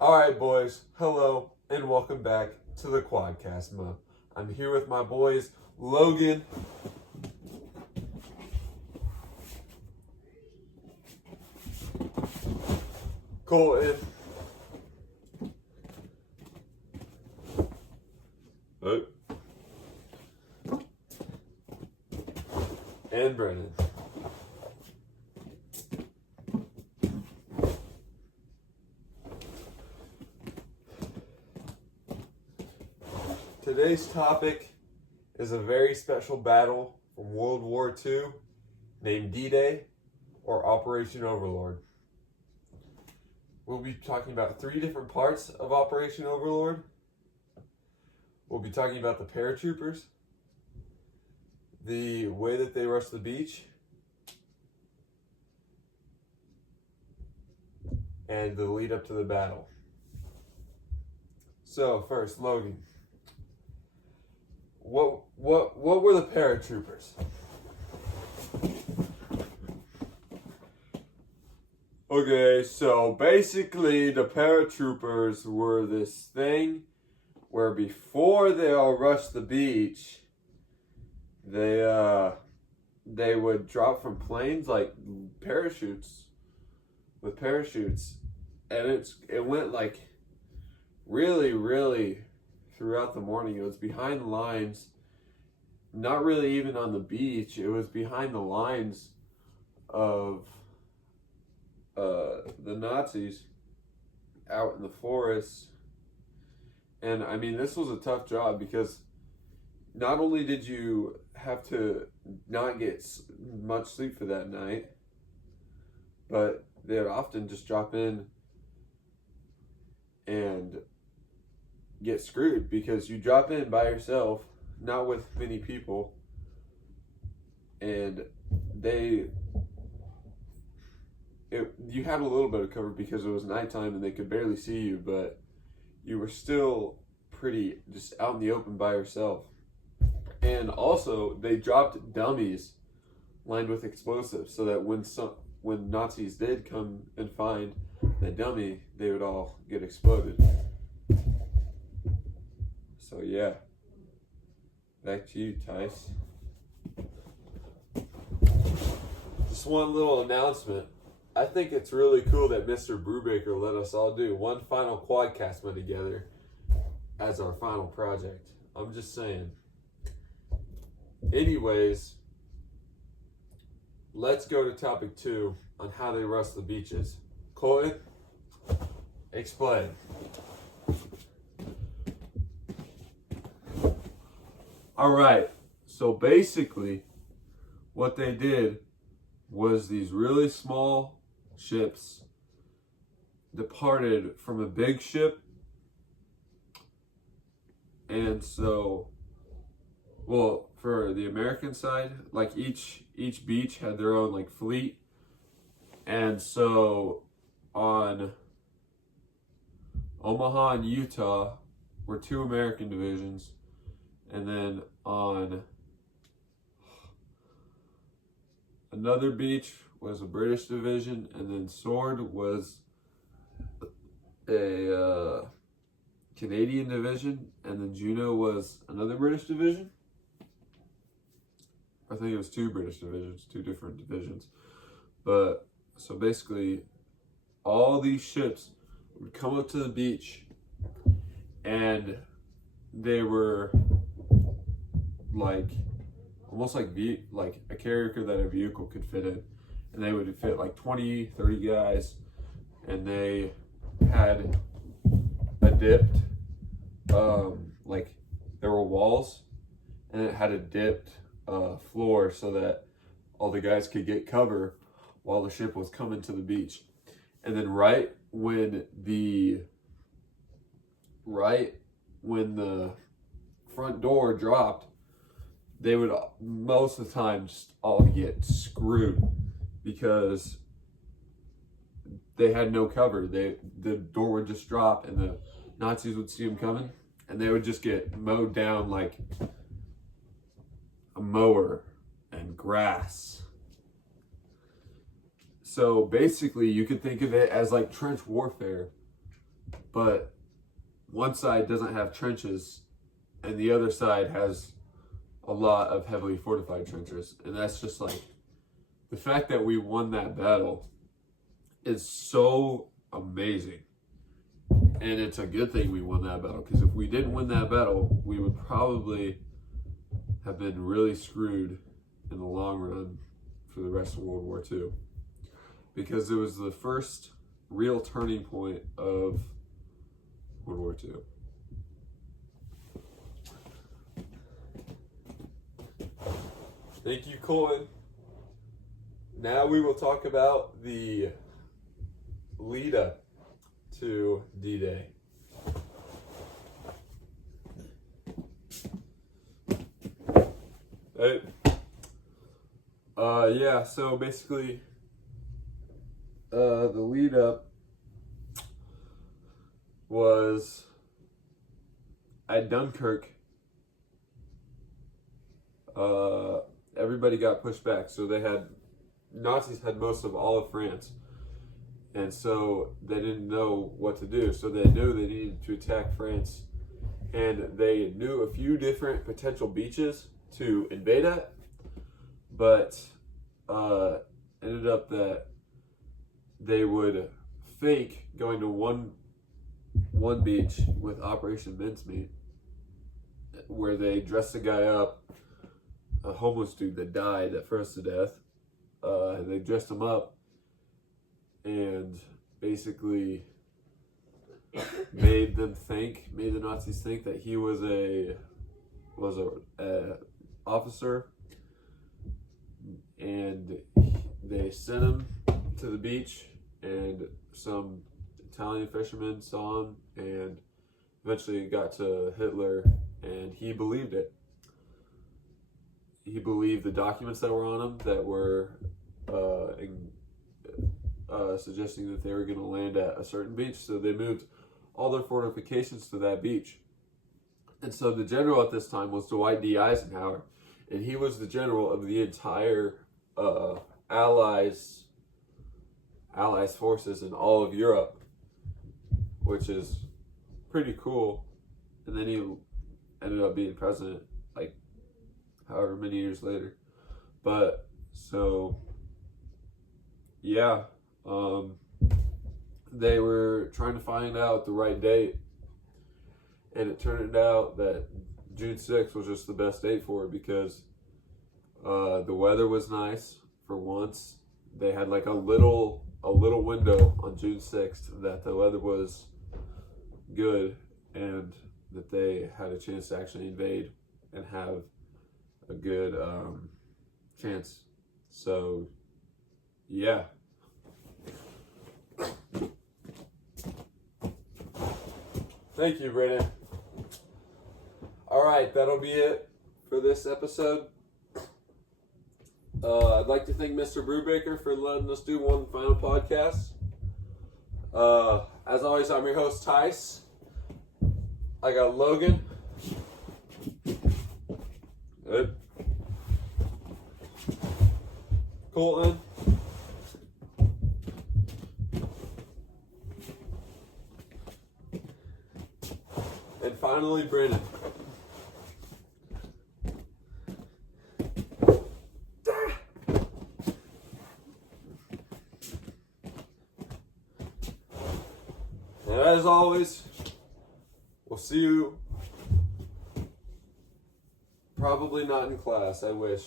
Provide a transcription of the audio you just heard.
Alright, boys, hello, and welcome back to the Quadcastma. I'm here with my boys, Logan, Colton, and Brennan. Today's topic is a very special battle from World War II named D-Day or Operation Overlord. We'll be talking about 3 different parts of Operation Overlord. We'll be talking about the paratroopers, the way that they rushed the beach, and the lead up to the battle. So first, Logan, what were the paratroopers? Okay, so basically the paratroopers were this thing where before they all rushed the beach, they would drop from planes like parachutes, and it went like really throughout the morning. It was behind the lines, not really even on the beach. It was behind the lines of the Nazis out in the forest. And I mean, this was a tough job because not only did you have to not get much sleep for that night, but they would often just drop in and get screwed because you drop in by yourself, not with many people, and you had a little bit of cover because it was nighttime and they could barely see you, but you were still pretty just out in the open by yourself. And also, they dropped dummies lined with explosives so that when Nazis did come and find the dummy, they would all get exploded. So yeah, back to you, Tice. Just one little announcement. I think it's really cool that Mr. Brubaker let us all do one final Quadcastma together as our final project. I'm just saying. Anyways, let's go to topic 2 on how they rust the beaches. Colton, explain. All right, so basically what they did was these really small ships departed from a big ship, and so, well, for the American side, like each beach had their own like fleet, and so on Omaha and Utah were 2 American divisions, and then on another beach was a British division, and then Sword was a Canadian division, and then Juneau was another British division. I think it was 2 British divisions, 2 different divisions. But so basically, all these ships would come up to the beach, and they were like almost like a carrier that a vehicle could fit in, and they would fit like 20-30 guys, and they had a dipped like there were walls, and it had a dipped floor so that all the guys could get cover while the ship was coming to the beach. And then right when the front door dropped, they would most of the time just all get screwed because they had no cover. The door would just drop, and the Nazis would see them coming, and they would just get mowed down like a mower and grass. So basically, you could think of it as like trench warfare, but one side doesn't have trenches and the other side has a lot of heavily fortified trenches. And that's just like, the fact that we won that battle is so amazing. And it's a good thing we won that battle, because if we didn't win that battle, we would probably have been really screwed in the long run for the rest of World War II. Because it was the first real turning point of World War II. Thank you, Colin. Now we will talk about the lead up to D-Day. Hey. Yeah, so basically, the lead up was at Dunkirk. Everybody got pushed back, so Nazis had most of all of France, and so they didn't know what to do. So they knew they needed to attack France, and they knew a few different potential beaches to invade at, but ended up that they would fake going to one beach with Operation Mincemeat, where they dressed a guy up, a homeless dude that died at first to death. They dressed him up and basically made the Nazis think that he was a officer, and they sent him to the beach, and some Italian fishermen saw him, and eventually it got to Hitler, and he believed it. He believed the documents that were on him that were suggesting that they were going to land at a certain beach. So they moved all their fortifications to that beach. And so the general at this time was Dwight D. Eisenhower, and he was the general of the entire Allies forces in all of Europe, which is pretty cool. And then he ended up being president, like, however many years later. But so yeah, they were trying to find out the right date, and it turned out that June 6th was just the best date for it, because the weather was nice for once. They had like a little window on June 6th that the weather was good, and that they had a chance to actually invade and have a good chance. So yeah. Thank you, Brandon. All right, that'll be it for this episode. I'd like to thank Mr. Brubaker for letting us do one final podcast. As always, I'm your host, Tice. I got Logan. Good. Colton. And finally, Brandon. And as always, we'll see you probably not in class, I wish.